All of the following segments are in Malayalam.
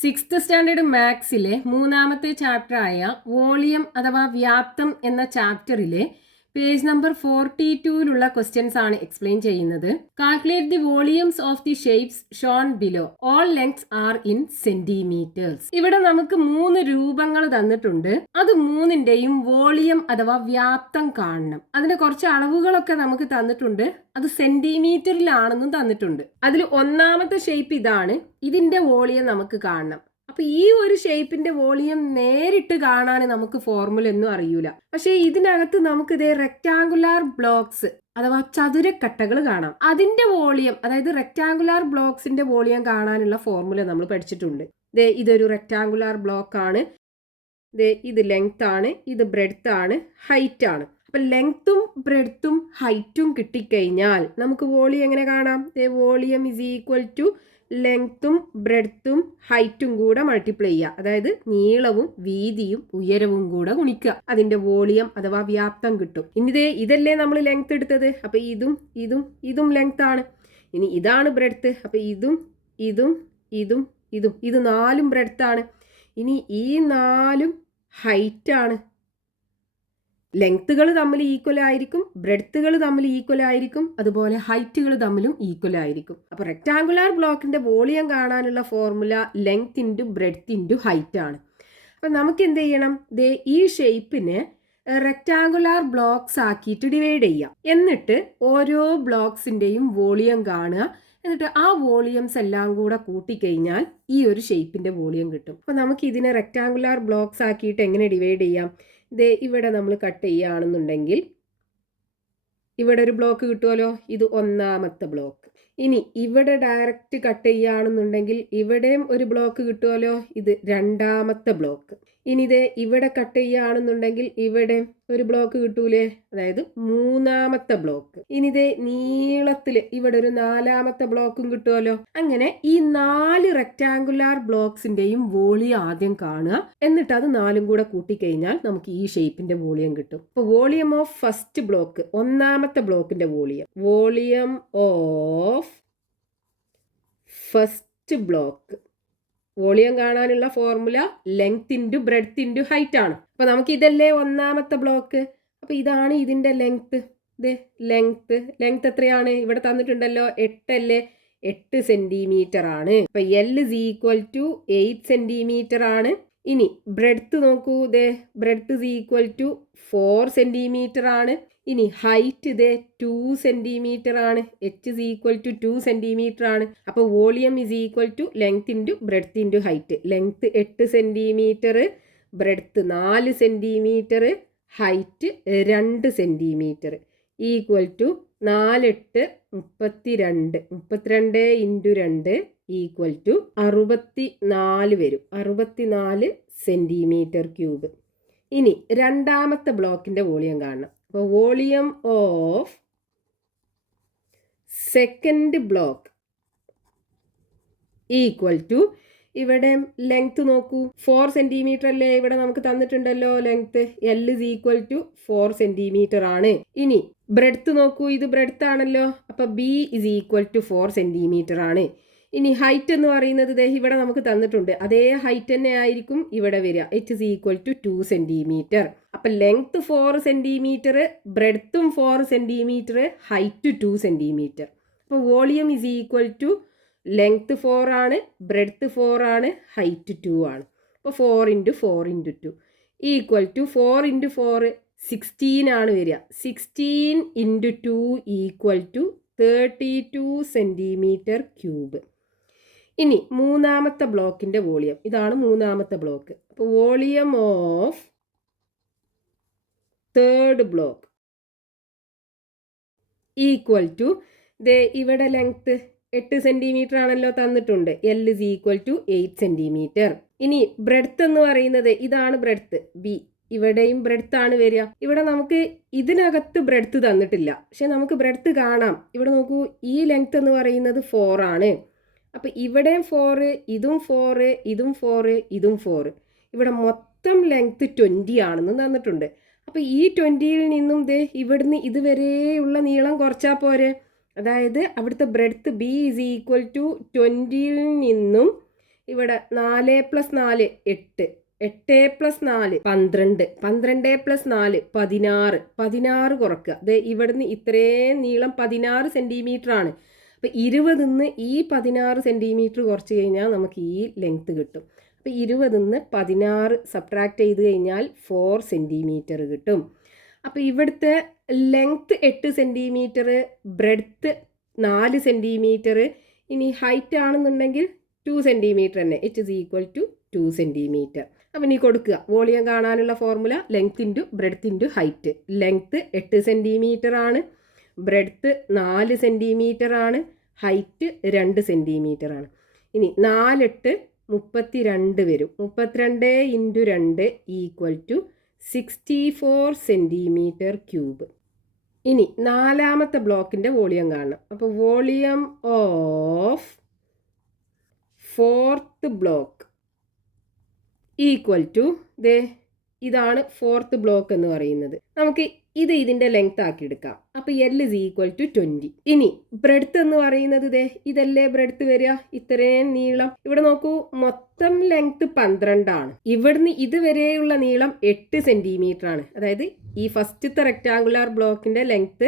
സിക്സ്ത് സ്റ്റാൻഡേർഡ് മാത്സിലെ മൂന്നാമത്തെ ചാപ്റ്ററായ വോളിയം അഥവാ വ്യാപ്തം എന്ന ചാപ്റ്ററിലെ പേജ് നമ്പർ 42 ക്വസ്റ്റ്യൻസ് ആണ് എക്സ്പ്ലെയിൻ ചെയ്യുന്നത്. Calculate the volumes of the shapes Sean below. All lengths are in centimetres. ഇവിടെ നമുക്ക് 3 രൂപങ്ങൾ തന്നിട്ടുണ്ട്. അത് മൂന്നിന്റെയും വോളിയം അഥവാ വ്യാപ്തം കാണണം. അതിന്റെ കുറച്ച് അളവുകളൊക്കെ നമുക്ക് തന്നിട്ടുണ്ട്. അത് സെന്റിമീറ്ററിലാണെന്നും തന്നിട്ടുണ്ട്. അതിൽ ഒന്നാമത്തെ ഷേപ്പ് ഇതാണ്. ഇതിന്റെ വോളിയം നമുക്ക് കാണണം. അപ്പൊ ഈ ഒരു ഷേപ്പിന്റെ വോളിയം നേരിട്ട് കാണാൻ നമുക്ക് ഫോർമുല ഒന്നും അറിയൂല. പക്ഷെ ഇതിനകത്ത് നമുക്ക് ഇതേ റെക്ടാങ്കുലാർ ബ്ലോക്സ് അഥവാ ചതുരക്കട്ടകൾ കാണാം. അതിന്റെ വോളിയം, അതായത് റെക്ടാങ്കുലാർ ബ്ലോക്സിന്റെ വോളിയം കാണാനുള്ള ഫോർമുല നമ്മൾ പഠിച്ചിട്ടുണ്ട്. ഇതൊരു റെക്ടാങ്കുലാർ ബ്ലോക്ക് ആണ്. ഇത് ലെങ്ത് ആണ്, ഇത് ബ്രെഡ്ത്ത് ആണ്, ഹൈറ്റ് ആണ്. അപ്പൊ ലെങ്ത്തും ബ്രെഡ്ത്തും ഹൈറ്റും കിട്ടിക്കഴിഞ്ഞാൽ നമുക്ക് വോളിയം എങ്ങനെ കാണാം? വോളിയം ഇസ് ഈക്വൽ ടു ലെങ്ത്തും ബ്രെഡ്ത്തും ഹൈറ്റും കൂടെ മൾട്ടിപ്ലൈ ചെയ്യുക. അതായത് നീളവും വീതിയും ഉയരവും കൂടെ ഗുണിക്കുക. അതിന്റെ വോളിയം അഥവാ വ്യാപ്തം കിട്ടും. ഇനി ഇതല്ലേ നമ്മൾ ലെങ്ത് എടുത്തത്. അപ്പൊ ഇതും ലെങ്ത് ആണ്. ഇനി ഇതാണ് ബ്രെഡ്ത്ത്. അപ്പൊ ഇത് 4 ബ്രെഡ്ത്ത് ആണ്. ഇനി ഈ 4 ഹൈറ്റ് ആണ്. ലെങ്ത്തുകൾ തമ്മിൽ ഈക്വൽ ആയിരിക്കും, ബ്രെഡ്ത്തുകൾ തമ്മിൽ ഈക്വൽ ആയിരിക്കും, അതുപോലെ ഹൈറ്റുകൾ തമ്മിലും ഈക്വൽ ആയിരിക്കും. അപ്പൊ റെക്ടാങ്കുലാർ ബ്ലോക്കിന്റെ വോളിയം കാണാനുള്ള formula length into breadth into height ആണ്. അപ്പൊ നമുക്ക് എന്ത് ചെയ്യണം? ഈ ഷേപ്പിനെ റെക്ടാങ്കുലാർ ബ്ലോക്സ് ആക്കിയിട്ട് ഡിവൈഡ് ചെയ്യാം. എന്നിട്ട് ഓരോ ബ്ലോക്സിന്റെയും വോളിയം കാണുക. എന്നിട്ട് ആ വോളിയംസ് എല്ലാം കൂടെ കൂട്ടിക്കഴിഞ്ഞാൽ ഈ ഒരു ഷേപ്പിന്റെ വോളിയം കിട്ടും. അപ്പൊ നമുക്ക് ഇതിനെ റെക്ടാങ്കുലാർ ബ്ലോക്സ് ആക്കിയിട്ട് എങ്ങനെ ഡിവൈഡ് ചെയ്യാം? ഇവിടെ നമ്മൾ കട്ട് ചെയ്യുകയാണെന്നുണ്ടെങ്കിൽ ഇവിടെ ഒരു ബ്ലോക്ക് കിട്ടുമല്ലോ. ഇത് ഒന്നാമത്തെ ബ്ലോക്ക്. ഇനി ഇവിടെ ഡയറക്റ്റ് കട്ട് ചെയ്യുകയാണെന്നുണ്ടെങ്കിൽ ഇവിടെയും ഒരു ബ്ലോക്ക് കിട്ടുമല്ലോ. ഇത് രണ്ടാമത്തെ ബ്ലോക്ക്. ഇനി ഇവിടെ കട്ട് ചെയ്യുകയാണെന്നുണ്ടെങ്കിൽ ഇവിടെ ഒരു ബ്ലോക്ക് കിട്ടൂലേ, അതായത് മൂന്നാമത്തെ ബ്ലോക്ക്. ഇനി നീളത്തില് ഇവിടെ ഒരു 4ാമത്തെ ബ്ലോക്കും കിട്ടുമല്ലോ. അങ്ങനെ ഈ 4 റെക്ടാങ്കുലാർ ബ്ലോക്സിന്റെയും വോളിയം ആദ്യം കാണുക. എന്നിട്ട് അത് 4ഉം കൂടെ കൂട്ടിക്കഴിഞ്ഞാൽ നമുക്ക് ഈ ഷേപ്പിന്റെ വോളിയം കിട്ടും. അപ്പൊ വോളിയം ഓഫ് ഫസ്റ്റ് ബ്ലോക്ക്, ഒന്നാമത്തെ ബ്ലോക്കിന്റെ volume of first block. Volume കാണാനുള്ള formula length into breadth into height ആണ്. അപ്പൊ നമുക്ക് ഇതല്ലേ ഒന്നാമത്തെ ബ്ലോക്ക്. അപ്പൊ ഇതാണ് ഇതിന്റെ ലെങ്ത്. ലെങ്ത് എത്രയാണ്? ഇവിടെ തന്നിട്ടുണ്ടല്ലോ 8 അല്ലേ. 8 സെന്റിമീറ്റർ ആണ്. അപ്പൊ L is equal to 8 centimetre ആണ്. ഇനി ബ്രെഡ്ത്ത് നോക്കൂ. Breadth is equal to 4 centimetre ആണ്. ഇനി ഹൈറ്റ് 2 സെന്റിമീറ്റർ ആണ്. H is equal to 2 centimetre ആണ്. അപ്പോൾ volume is equal to length into breadth into height. Length 8 centimetre, breadth 4 centimetre, height 2 centimetre equal to 4 8 32. 32 into 2 equal to 64 വരും. 64 സെന്റിമീറ്റർ ക്യൂബ്. ഇനി രണ്ടാമത്തെ ബ്ലോക്കിന്റെ വോളിയം കാണണം. അപ്പോൾ volume of second block equal to, ഇവിടെ ലെങ്ത് നോക്കൂ. 4 സെന്റിമീറ്റർ അല്ലേ ഇവിടെ നമുക്ക് തന്നിട്ടുണ്ടല്ലോ length. L is equal to 4 centimetre ആണ്. ഇനി ബ്രെഡ്ത്ത് നോക്കൂ. ഇത് ബ്രെഡ്ത്ത് ആണല്ലോ. അപ്പൊ B is equal to 4 centimetre ആണ്. ഇനി ഹൈറ്റ് എന്ന് പറയുന്നത് ഇവിടെ നമുക്ക് തന്നിട്ടുണ്ട്. അതേ ഹൈറ്റ് തന്നെ ആയിരിക്കും ഇവിടെ വരിക. H is equal to 2 centimetre. അപ്പൊ ലെങ്ത് 4 സെന്റിമീറ്റർ, ബ്രെഡ്ത്തും 4 സെന്റിമീറ്റർ, ഹൈറ്റ് 2 സെന്റിമീറ്റർ. അപ്പൊ volume is equal to length 4 ആണ്, ബ്രെഡ്ത്ത് 4 ആണ്, ഹൈറ്റ് 2 ആണ്. അപ്പോൾ 4 into 4 into 2 equal to 4 into 4 16 ആണ് വരിക. 16 into 2 equal to 32 centimetre cube. ഇനി മൂന്നാമത്തെ ബ്ലോക്കിന്റെ വോളിയം. ഇതാണ് മൂന്നാമത്തെ ബ്ലോക്ക്. അപ്പോൾ volume of third block equal to, ഇവിടെ ലെങ്ത് 8 സെന്റിമീറ്റർ ആണല്ലോ തന്നിട്ടുണ്ട്. L is equal to 8 centimetre. ഇനി ബ്രെഡ്ത്ത് എന്ന് പറയുന്നത് ഇതാണ് ബ്രെഡ്ത്ത് B. ഇവിടെയും ബ്രെഡ്ത്ത് ആണ് വരിക. ഇവിടെ നമുക്ക് ഇതിനകത്ത് ബ്രെഡ്ത്ത് തന്നിട്ടില്ല, പക്ഷെ നമുക്ക് ബ്രെഡ്ത്ത് കാണാം. ഇവിടെ നോക്കൂ, ഈ ലെങ്ത് എന്ന് പറയുന്നത് 4 ആണ്. അപ്പൊ ഇവിടെയും 4, ഇതും 4, ഇതും 4, ഇതും 4. ഇവിടെ മൊത്തം ലെങ്ത് 20 ആണെന്ന് തന്നിട്ടുണ്ട്. അപ്പൊ ഈ 20യിൽ നിന്നും ഇവിടുന്ന് ഇതുവരെയുള്ള നീളം കുറച്ചാൽ പോരെ. അതായത് അവിടുത്തെ breadth B is equal to 20യിൽ നിന്നും ഇവിടെ 4 + 4 8, 8 + 4 12, 12 + 4 16, 16 കുറക്കുക. ഇത് ഇവിടുന്ന് ഇത്രയും നീളം 16 സെൻറ്റിമീറ്റർ ആണ്. അപ്പോൾ 20 നിന്ന് ഈ 16 സെൻറ്റിമീറ്റർ കുറച്ച് കഴിഞ്ഞാൽ നമുക്ക് ഈ ലെങ്ത്ത് കിട്ടും. അപ്പോൾ 20 നിന്ന് 16 സബ്ട്രാക്ട് ചെയ്ത് കഴിഞ്ഞാൽ 4 സെൻറ്റിമീറ്റർ കിട്ടും. അപ്പോൾ ഇവിടുത്തെ ലെങ്ത്ത് 8 സെൻറ്റിമീറ്റർ, ബ്രെഡ്ത്ത് 4 സെൻറ്റിമീറ്റർ, ഇനി ഹൈറ്റ് ആണെന്നുണ്ടെങ്കിൽ 2 സെൻറ്റിമീറ്റർ തന്നെ, h = 2 സെൻറ്റിമീറ്റർ. അപ്പം ഇനി കൊടുക്കുക വോളിയം കാണാനുള്ള formula length into breadth into height. Length 8 centimetre ആണ്, ബ്രെഡ്ത്ത് 4 സെൻറ്റിമീറ്റർ ആണ്, ഹൈറ്റ് 2 സെൻറ്റിമീറ്റർ ആണ്. ഇനി 4 8 32 വരും. 32 × 2 = 64 സെൻറ്റിമീറ്റർ ക്യൂബ്. ഇനി നാലാമത്തെ ബ്ലോക്കിൻ്റെ വോളിയം കാണണം. അപ്പോൾ വോളിയം ഓഫ് 4th ബ്ലോക്ക് ഇതാണ് 4th ബ്ലോക്ക് എന്ന് പറയുന്നത്. നമുക്ക് ഇതിൻ്റെ ലെങ്ത് ആക്കി എടുക്കാം. അപ്പോൾ L = 20. ഇനി ബ്രെഡ്ത്ത് എന്ന് പറയുന്നത് ഇതല്ലേ ബ്രെഡ്ത്ത് വരിക, ഇത്രയും നീളം. ഇവിടെ നോക്കൂ, മൊത്തം ലെങ്ത് 12 ആണ്. ഇവിടുന്ന് ഇതുവരെയുള്ള നീളം 8 സെൻറ്റിമീറ്റർ ആണ്. അതായത് ഈ ഫസ്റ്റത്തെ റെക്റ്റാങ്കുലർ ബ്ലോക്കിൻ്റെ ലെങ്ത്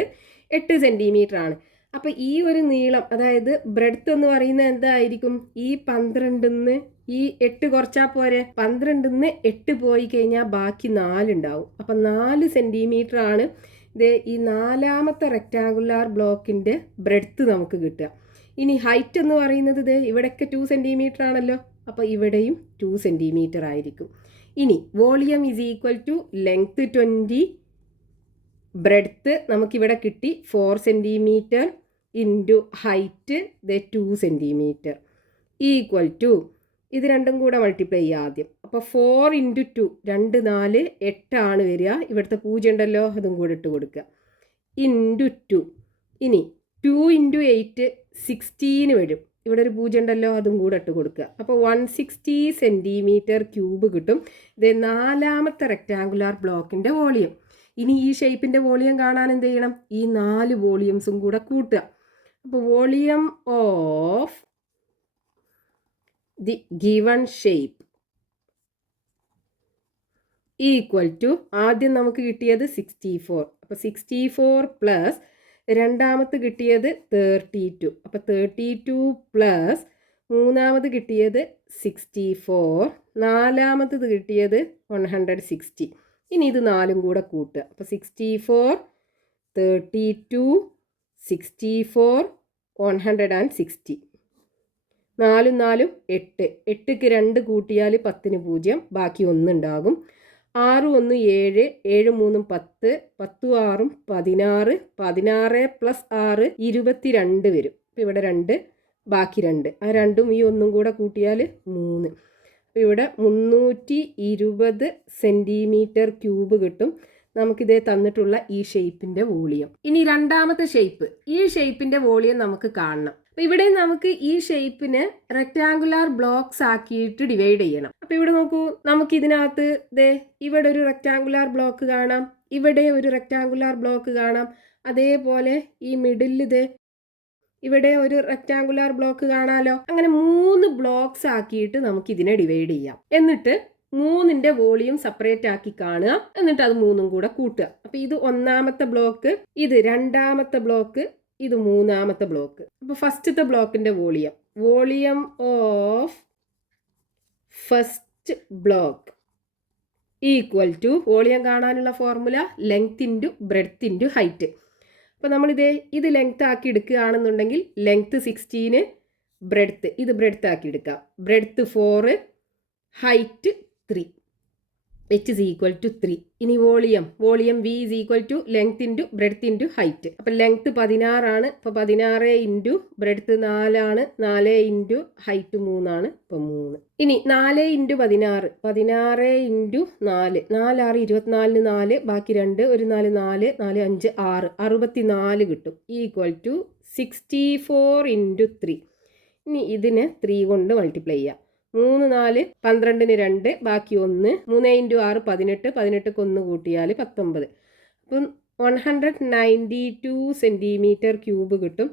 8 സെൻറ്റിമീറ്റർ ആണ്. അപ്പോൾ ഈ ഒരു നീളം, അതായത് ബ്രെഡ്ത്ത് എന്ന് പറയുന്നത് എന്തായിരിക്കും, ഈ 12 നിന്ന് ഈ 8 കുറച്ചാൽ പോരെ, 12 നിന്ന് 8 പോയി കഴിഞ്ഞാൽ ബാക്കി 4 ഉണ്ടാവും. അപ്പം 4 സെൻറ്റിമീറ്റർ ആണ് ഈ നാലാമത്തെ റെക്റ്റാങ്കുലർ ബ്ലോക്കിൻ്റെ ബ്രെഡ്ത്ത് നമുക്ക് കിട്ടുക. ഇനി ഹൈറ്റ് എന്ന് പറയുന്നത് ഇവിടെയൊക്കെ 2 സെൻറ്റിമീറ്റർ ആണല്ലോ, അപ്പോൾ ഇവിടെയും 2 സെൻറ്റിമീറ്റർ ആയിരിക്കും. ഇനി വോളിയം = ലെങ്ത്ത് 20, ബ്രെഡ്ത്ത് നമുക്കിവിടെ കിട്ടി 4 സെൻറ്റിമീറ്റർ ഇൻറ്റു ഹൈറ്റ് 2 സെൻറ്റിമീറ്റർ = ഇത് രണ്ടും കൂടെ മൾട്ടിപ്ലൈ ചെയ്യുക ആദ്യം. അപ്പോൾ 4 × 2 2 4 8 ആണ് വരിക. ഇവിടുത്തെ 0 ഉണ്ടല്ലോ, അതും കൂടെ ഇട്ട് കൊടുക്കുക, ഇൻറ്റു 2. ഇനി 2 × 8 16 വരും. ഇവിടെ ഒരു 0 ഉണ്ടല്ലോ, അതും കൂടെ ഇട്ട് കൊടുക്കുക. അപ്പോൾ 160 സെൻറ്റിമീറ്റർ ക്യൂബ് കിട്ടും. ഇത് നാലാമത്തെ റെക്റ്റാങ്കുലർ ബ്ലോക്കിൻ്റെ വോളിയം. ഇനി ഈ ഷേപ്പിൻ്റെ വോളിയം കാണാൻ എന്ത് ചെയ്യണം, ഈ 4 വോളിയംസും കൂടെ കൂട്ടുക. അപ്പോൾ volume of the given shape = ആദ്യം നമുക്ക് കിട്ടിയത് 64. അപ്പോൾ 64 പ്ലസ് രണ്ടാമത് കിട്ടിയത് 32. അപ്പോൾ 32 പ്ലസ് മൂന്നാമത് കിട്ടിയത് 64, നാലാമത്തത് കിട്ടിയത് 160. ഇനി ഇത് 4ഉം കൂടെ കൂട്ടുക. അപ്പോൾ 64 32 64 160. 4 4 8, 8ക്ക് 2 കൂട്ടിയാൽ 10ന് 0, ബാക്കി 1 ഉണ്ടാകും. 6 1 7, 7 3 10, 10 6 16, 16 പ്ലസ് 6 22 വരും. അപ്പോൾ ഇവിടെ 2, ബാക്കി 2, ആ 2ഉം ഈ 1ഉം കൂടെ കൂട്ടിയാൽ 3. അപ്പോൾ ഇവിടെ 320 സെൻറ്റിമീറ്റർ ക്യൂബ് കിട്ടും. നമുക്കിതേ തന്നിട്ടുള്ള ഈ ഷേപ്പിൻ്റെ വോളിയം. ഇനി രണ്ടാമത്തെ ഷേപ്പ്, ഈ ഷേപ്പിൻ്റെ വോളിയം നമുക്ക് കാണണം. അപ്പോൾ ഇവിടെ നമുക്ക് ഈ ഷേപ്പിന് റെക്റ്റാങ്കുലർ ബ്ലോക്സ് ആക്കിയിട്ട് ഡിവൈഡ് ചെയ്യണം. അപ്പോൾ ഇവിടെ നോക്കൂ, നമുക്കിതിനകത്ത് ഇവിടെ ഒരു റെക്റ്റാങ്കുലർ ബ്ലോക്ക് കാണാം, ഇവിടെ ഒരു റെക്റ്റാങ്കുലർ ബ്ലോക്ക് കാണാം, അതേപോലെ ഈ മിഡിൽ ഇവിടെ ഒരു റെക്റ്റാങ്കുലർ ബ്ലോക്ക് കാണാമല്ലോ. അങ്ങനെ 3 ബ്ലോക്സ് ആക്കിയിട്ട് നമുക്ക് ഇതിനെ ഡിവൈഡ് ചെയ്യാം. എന്നിട്ട് 3ന്റെ വോളിയം സെപ്പറേറ്റ് ആക്കി കാണുക, എന്നിട്ട് അത് 3ഉം കൂടെ കൂട്ടുക. അപ്പോൾ ഇത് ഒന്നാമത്തെ ബ്ലോക്ക്, ഇത് രണ്ടാമത്തെ ബ്ലോക്ക്, ഇത് മൂന്നാമത്തെ ബ്ലോക്ക്. അപ്പോൾ ഫസ്റ്റത്തെ ബ്ലോക്കിന്റെ volume of first block = volume കാണാനുള്ള formula length into breadth into height. അപ്പോൾ ഇത് ലെങ്ത് ആക്കി എടുക്കുകയാണെന്നുണ്ടെങ്കിൽ ലെങ്ത് 16, ഇത് ബ്രെഡ്ത്ത് ആക്കി എടുക്കാം. Breadth 4, height 3, h = 3. ഇനി volume V = length into breadth into height. അപ്പം ലെങ്ത് 16 ആണ്, അപ്പോൾ 16 ഇൻറ്റു ബ്രെഡ്ത്ത് 4 ആണ്, 4 ഇൻറ്റു ഹൈറ്റ് 3 ആണ്, അപ്പോൾ 3. ഇനി 4 ഇൻറ്റു 16, 16 ഇൻറ്റു 4, 4 6 24, 4 ബാക്കി 2, ഒരു 4 4 4 5 6, 64 കിട്ടും = 64 ഇൻറ്റു 3. ഇനി ഇതിനെ 3 കൊണ്ട് മൾട്ടിപ്ലൈ ചെയ്യാം. 3 4 12ന് 2, ബാക്കി 1, 3 ഇൻറ്റു 6 18, 18ക്ക് 1 കൂട്ടിയാൽ 19. അപ്പം 192 സെൻറ്റിമീറ്റർ ക്യൂബ് കിട്ടും.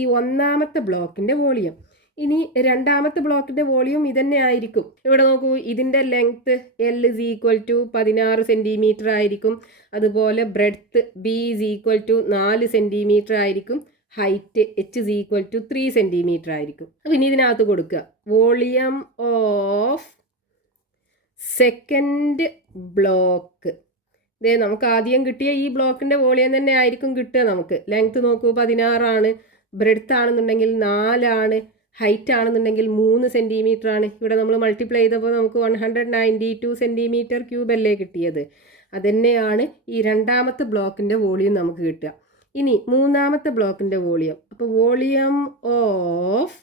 ഈ ഒന്നാമത്തെ ബ്ലോക്കിൻ്റെ വോളിയം. ഇനി രണ്ടാമത്തെ ബ്ലോക്കിൻ്റെ വോളിയം ഇതന്നെ ആയിരിക്കും. ഇവിടെ നോക്കൂ, ഇതിൻ്റെ length L is equal to 16 centimetre ആയിരിക്കും. അതുപോലെ breadth B is equal to 4 centimetre ആയിരിക്കും. Height H is equal to 3 centimetre ആയിരിക്കും. അപ്പം ഇനി ഇതിനകത്ത് കൊടുക്കുക വോളിയം ഓഫ് സെക്കൻഡ് ബ്ലോക്ക്. ഇതേ നമുക്ക് ആദ്യം കിട്ടിയ ഈ ബ്ലോക്കിൻ്റെ വോളിയം തന്നെ ആയിരിക്കും കിട്ടുക. നമുക്ക് ലെങ്ത്ത് നോക്കൂ 16 ബ്രെഡ്ത്ത് ആണെന്നുണ്ടെങ്കിൽ 4 ഹൈറ്റ് ആണെന്നുണ്ടെങ്കിൽ 3 സെൻറ്റിമീറ്റർ ആണ്. ഇവിടെ നമ്മൾ മൾട്ടിപ്ലൈ ചെയ്തപ്പോൾ നമുക്ക് 192 സെൻറ്റിമീറ്റർ ക്യൂബ് അല്ലേ കിട്ടിയത്. അതുതന്നെയാണ് ഈ രണ്ടാമത്തെ ബ്ലോക്കിൻ്റെ വോളിയം നമുക്ക് കിട്ടുക. ഇനി മൂന്നാമത്തെ ബ്ലോക്കിൻ്റെ വോളിയം. അപ്പോൾ volume of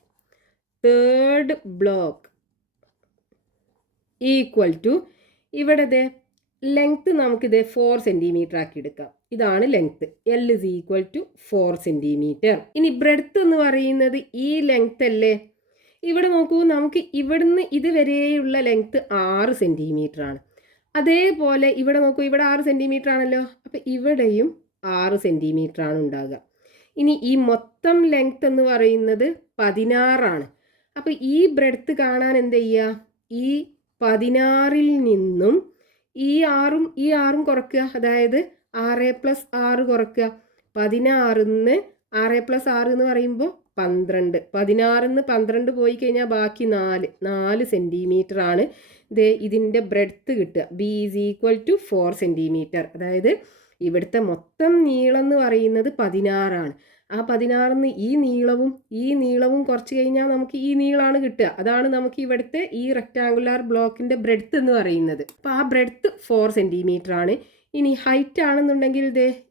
third block equal to ഇവിടെ ലെങ്ത്ത് നമുക്കിത് 4 സെൻറ്റിമീറ്റർ ആക്കി എടുക്കാം. ഇതാണ് length. L is equal to 4 centimetre. ഇനി ബ്രെഡ്ത്ത് എന്ന് പറയുന്നത് ഈ ലെങ്ത്ത് അല്ലേ. ഇവിടെ നോക്കൂ, നമുക്ക് ഇവിടുന്ന് ഇതുവരെയുള്ള ലെങ്ത്ത് 6 സെൻറ്റിമീറ്റർ ആണ്. അതേപോലെ ഇവിടെ നോക്കൂ, ഇവിടെ 6 സെൻറ്റിമീറ്റർ ആണല്ലോ. അപ്പോൾ ഇവിടെയും 6 സെൻറ്റിമീറ്റർ ആണ് ഉണ്ടാകുക. ഇനി ഈ മൊത്തം ലെങ്ത്ത് എന്ന് പറയുന്നത് 16 അപ്പോൾ ഈ ബ്രെഡ്ത്ത് കാണാൻ എന്ത് ചെയ്യുക, ഈ 16 നിന്നും ഈ 6 കുറയ്ക്കുക. അതായത് 6 + 6 കുറയ്ക്കുക. 16 6 + 6 എന്ന് പറയുമ്പോൾ 12. 16 12 പോയി കഴിഞ്ഞാൽ ബാക്കി 4 സെൻറ്റിമീറ്റർ ആണ് ഇതിൻ്റെ ബ്രെഡ്ത്ത് കിട്ടുക. B is equal to 4 centimetre. അതായത് ഇവിടുത്തെ മൊത്തം നീളം എന്ന് പറയുന്നത് 16 ആ 16 ഈ നീളവും കുറച്ച് കഴിഞ്ഞാൽ നമുക്ക് ഈ നീളമാണ് കിട്ടുക. അതാണ് നമുക്ക് ഇവിടുത്തെ ഈ റെക്റ്റാങ്കുലാർ ബ്ലോക്കിൻ്റെ ബ്രെഡ്ത്ത് എന്ന് പറയുന്നത്. അപ്പോൾ ആ ബ്രെഡ്ത്ത് 4 സെൻറ്റിമീറ്റർ ആണ്. ഇനി ഹൈറ്റ് ആണെന്നുണ്ടെങ്കിൽ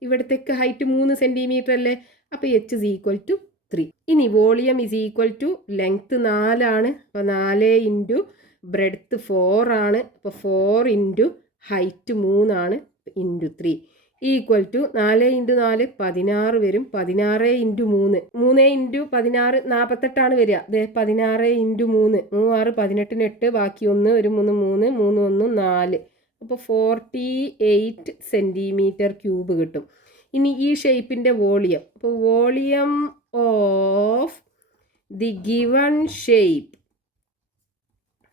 ഇവിടത്തേക്ക് ഹൈറ്റ് 3 സെൻറ്റിമീറ്റർ അല്ലേ. അപ്പോൾ H is equal to 3. ഇനി volume is equal to length 4 അപ്പോൾ 4 ഇൻറ്റു ബ്രെഡ്ത്ത് 4 അപ്പോൾ 4 into height 3 into 3 equal to 4 into 4 16 വരും. 16 ഇൻറ്റു 3 3 ഇൻറ്റു 16 48 വരിക. 16 ഇൻറ്റു 3 6 18 8 ബാക്കി 1 ഒരു 3 3 3 1 4 അപ്പോൾ 48 സെൻറ്റിമീറ്റർ ക്യൂബ് കിട്ടും. ഇനി ഈ ഷേപ്പിൻ്റെ വോളിയം. അപ്പോൾ volume of the given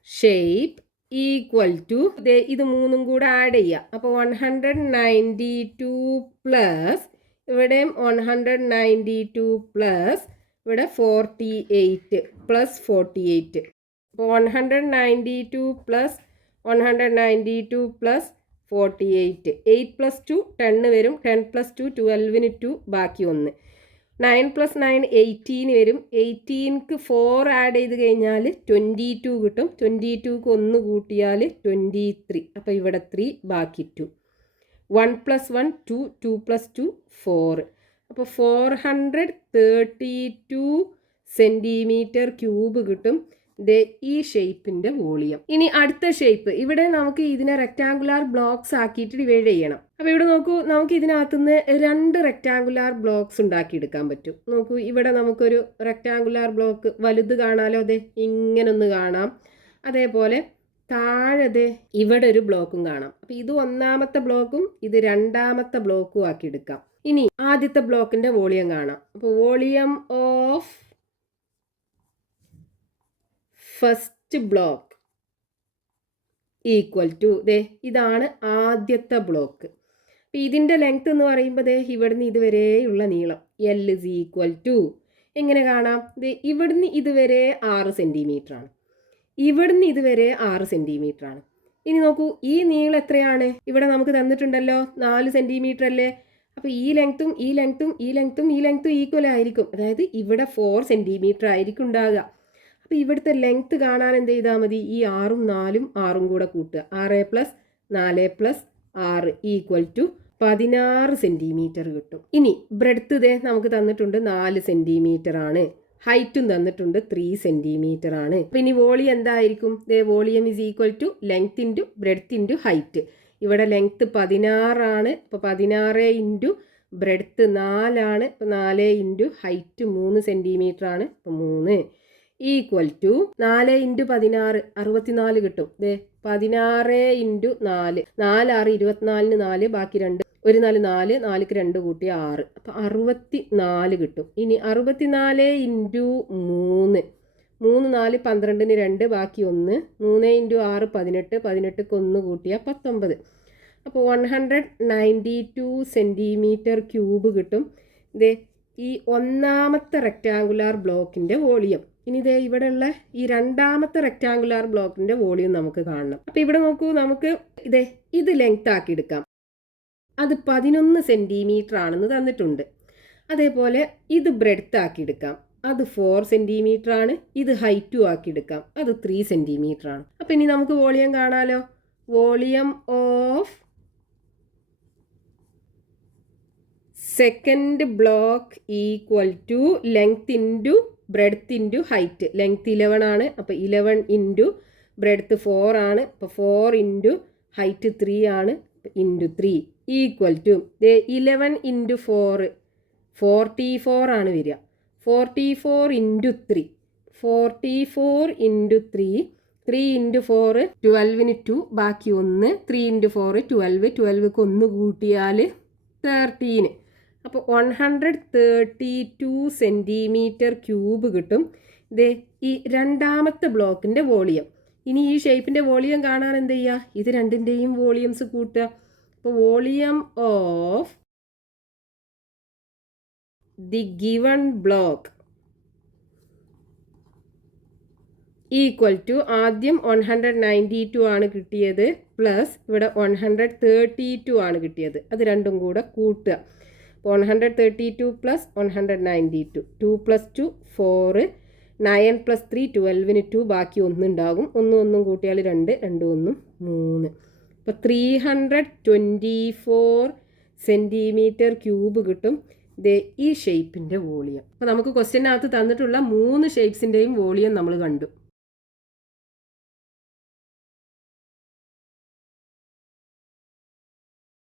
shape equal to ഇത് 3 കൂടെ ആഡ് ചെയ്യുക. അപ്പോൾ 192 പ്ലസ് ഇവിടെയും 192 പ്ലസ് ഇവിടെ 48 പ്ലസ് 48. അപ്പോൾ 192 പ്ലസ് 192 പ്ലസ് 48 8 + 2 10 വരും. 10 + 2 12 2 ബാക്കി 1 9 + 9 18 വരും. 18ക്ക് 4 ആഡ് ചെയ്ത് കഴിഞ്ഞാൽ 22 കിട്ടും. 22ക്ക് 1 കൂട്ടിയാൽ 23. അപ്പോൾ ഇവിടെ 3 ബാക്കി 2 1 + 1 2 2 + 2 4 അപ്പോൾ 432 സെൻറ്റിമീറ്റർ ക്യൂബ് കിട്ടും ഈ ഷേപ്പിൻ്റെ വോളിയം. ഇനി അടുത്ത ഷേപ്പ്. ഇവിടെ നമുക്ക് ഇതിനെ റെക്റ്റാങ്കുലാർ ബ്ലോക്സ് ആക്കിയിട്ട് ഡിവൈഡ് ചെയ്യണം. അപ്പോൾ ഇവിടെ നോക്കൂ, നമുക്ക് ഇതിനകത്തുനിന്ന് 2 റെക്റ്റാങ്കുലാർ ബ്ലോക്സ് ഉണ്ടാക്കിയെടുക്കാൻ പറ്റും. നോക്കൂ, ഇവിടെ നമുക്കൊരു റെക്റ്റാങ്കുലാർ ബ്ലോക്ക് വലുത് കാണാമല്ലോ. ഇങ്ങനൊന്ന് കാണാം. അതേപോലെ താഴെ ഇവിടെ ഒരു ബ്ലോക്കും കാണാം. അപ്പോൾ ഇത് 1ാമത്തെ ബ്ലോക്കും ഇത് 2ാമത്തെ ബ്ലോക്കും ആക്കി എടുക്കാം. ഇനി ആദ്യത്തെ ബ്ലോക്കിൻ്റെ വോളിയം കാണാം. അപ്പോൾ volume of first block equal to ഇതാണ് ആദ്യത്തെ ബ്ലോക്ക്. അപ്പോൾ ഇതിൻ്റെ ലെങ്ത് എന്ന് പറയുമ്പോൾ ഇവിടുന്ന് ഇതുവരെയുള്ള നീളം L is equal to എങ്ങനെ കാണാം? ഇവിടുന്ന് ഇതുവരെ 6 സെൻറ്റിമീറ്റർ ആണ്. ഇവിടുന്ന് ഇതുവരെ 6 സെൻറ്റിമീറ്റർ ആണ്. ഇനി നോക്കൂ, ഈ നീളം എത്രയാണ്? ഇവിടെ നമുക്ക് തന്നിട്ടുണ്ടല്ലോ 4 സെൻറ്റിമീറ്റർ അല്ലേ. അപ്പോൾ ഈ ലെങ്ത്തും ഈക്വൽ ആയിരിക്കും. അതായത് ഇവിടെ 4 സെൻറ്റിമീറ്റർ ആയിരിക്കും ഉണ്ടാകുക. അപ്പോൾ ഇവിടുത്തെ ലെങ്ത്ത് കാണാൻ എന്ത് ചെയ്താൽ മതി? ഈ 6ഉം 4ഉം 6ഉം കൂടെ കൂട്ടുക. 6 + 4 + 6 ഈക്വൽ ടു 16 സെൻറ്റിമീറ്റർ കിട്ടും. ഇനി ബ്രെഡ്ത്ത് നമുക്ക് തന്നിട്ടുണ്ട് 4 സെൻറ്റിമീറ്റർ ആണ്. ഹൈറ്റും തന്നിട്ടുണ്ട് 3 സെൻറ്റിമീറ്റർ ആണ്. അപ്പോൾ ഇനി വോളിയം എന്തായിരിക്കും? Volume is equal to length into breadth into height. ഇവിടെ ലെങ്ത്ത് 16 ആണ്. അപ്പോൾ 16 ഇൻറ്റു ബ്രെഡ്ത്ത് 4 ആണ്. അപ്പോൾ 4 ഇൻറ്റു ഹൈറ്റ് 3 സെൻറ്റിമീറ്റർ ആണ്. അപ്പോൾ 3 ഈക്വൽ ടു 4 ഇൻറ്റു 16 64 കിട്ടും. 16 ഇൻറ്റു 4 4 6 24ന് 4 ബാക്കി 2 1 4 4 4ക്ക് 2 കൂട്ടി 6 അപ്പോൾ 64 കിട്ടും. ഇനി 64 ഇൻറ്റു 3 3 4 12ന് 2 ബാക്കി 1 3 × 6 18 18ക്ക് 1 കൂട്ടിയാൽ 19. അപ്പോൾ 192 സെൻറ്റിമീറ്റർ ക്യൂബ് കിട്ടും. ഇതേ ഈ ഒന്നാമത്തെ റെക്റ്റാങ്കുലാർ ബ്ലോക്കിൻ്റെ വോളിയം. ഇനി ഇതേ ഇവിടെയുള്ള ഈ രണ്ടാമത്തെ റെക്റ്റാങ്കുലാർ ബ്ലോക്കിൻ്റെ വോളിയം നമുക്ക് കാണണം. അപ്പോൾ ഇവിടെ നോക്കൂ, നമുക്ക് ഇത് ലെങ്ത് ആക്കി എടുക്കാം. അത് 11 സെൻറ്റിമീറ്റർ ആണെന്ന് തന്നിട്ടുണ്ട്. അതേപോലെ ഇത് ബ്രെഡ്ത്ത് ആക്കി എടുക്കാം. അത് 4 സെൻറ്റിമീറ്റർ ആണ്. ഇത് ഹൈറ്റും ആക്കി എടുക്കാം. അത് 3 സെൻറ്റിമീറ്റർ ആണ്. അപ്പോൾ ഇനി നമുക്ക് വോളിയം കാണാലോ. Volume of second block equal to length into breadth into height. Length 11 ആണ്. അപ്പോൾ 11 ഇൻറ്റു ബ്രെഡ്ത്ത് 4 ആണ്. അപ്പോൾ 4 ഇൻറ്റു ഹൈറ്റ് 3 ആണ്. ഇൻറ്റു 3 ഈക്വൽ ടു 11 ഇൻറ്റു 4 44 ആണ് വരിക. 44 ഇൻറ്റു 3 44 ഇൻറ്റു 3 3 ഇൻറ്റു 4 12ന് 2 ബാക്കി 1 3 ഇൻറ്റു 4 12 12ക്ക് 1 കൂട്ടിയാൽ 13. അപ്പോൾ 132 സെൻറ്റിമീറ്റർ ക്യൂബ് കിട്ടും. ഈ രണ്ടാമത്തെ ബ്ലോക്കിൻ്റെ വോളിയം. ഇനി ഈ ഷേപ്പിൻ്റെ വോളിയം കാണാൻ എന്ത് ചെയ്യുക? ഇത് രണ്ടിൻ്റെയും വോളിയംസ് കൂട്ടുക. അപ്പോൾ volume of the given block equal to ആദ്യം 192 ആണ് കിട്ടിയത്, പ്ലസ് ഇവിടെ 132 ആണ് കിട്ടിയത്. അത് രണ്ടും കൂടെ കൂട്ടുക. 132 പ്ലസ് 192 2 + 2 4 9 + 3 12ന് 2 ബാക്കി 1 ഉണ്ടാകും. 1 കൂട്ടിയാൽ 2 2 1 3. അപ്പോൾ 324 സെൻറ്റിമീറ്റർ ക്യൂബ് കിട്ടും ഈ ഷേപ്പിൻ്റെ വോളിയം. അപ്പോൾ നമുക്ക് ക്വസ്റ്റ്യനകത്ത് തന്നിട്ടുള്ള 3 ഷേപ്സിൻ്റെയും വോളിയം നമ്മൾ കണ്ടു.